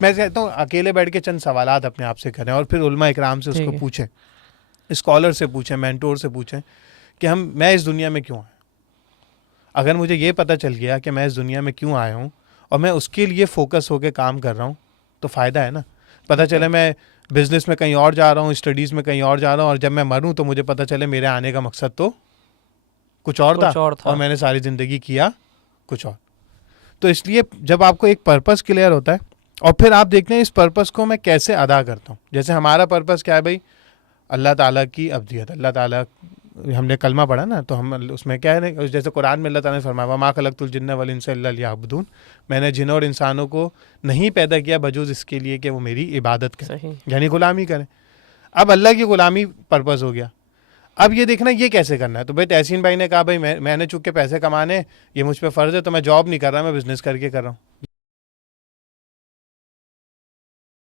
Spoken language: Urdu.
میں کہتا ہوں اکیلے بیٹھ کے چند سوالات اپنے آپ سے کریں اور پھر علماء اکرام سے اس کو پوچھیں, اسکالر سے پوچھیں, مینٹور سے پوچھیں کہ میں اس دنیا میں کیوں آیا. اگر مجھے یہ پتہ چل گیا کہ میں اس دنیا میں کیوں آیا ہوں اور میں اس کے لیے فوکس ہو کے کام کر رہا ہوں تو فائدہ ہے نا. پتہ چلے میں بزنس میں کہیں اور جا رہا ہوں, اسٹڈیز میں کہیں اور جا رہا ہوں, اور جب میں مروں تو مجھے پتہ چلے میرے آنے کا مقصد تو کچھ اور تھا اور میں نے ساری زندگی کیا کچھ اور. تو اس لیے جب آپ کو ایک پرپس کلیئر ہوتا ہے اور پھر آپ دیکھتے ہیں اس پرپس کو میں کیسے ادا کرتا ہوں. جیسے ہمارا پرپس کیا ہے بھائی, اللہ تعالیٰ کی عبدیت. اللہ تعالیٰ, ہم نے کلمہ پڑھا نا, تو ہم اس میں کیا ہے, جیسے قرآن میں اللہ تعالیٰ نے فرمایا وما خلقت الجن والانس الا لیعبدون, میں نے جن اور انسانوں کو نہیں پیدا کیا بجوز اس کے لیے کہ وہ میری عبادت کریں, یعنی غلامی کریں. اب اللہ کی غلامی پرپس ہو گیا. اب یہ دیکھنا یہ کیسے کرنا ہے. تو بھائی تحسین بھائی نے کہا بھائی میں نے چونکہ پیسے کمانے, یہ مجھ پہ فرض ہے, تو میں جاب نہیں کر رہا, میں بزنس کر کے کر رہا ہوں.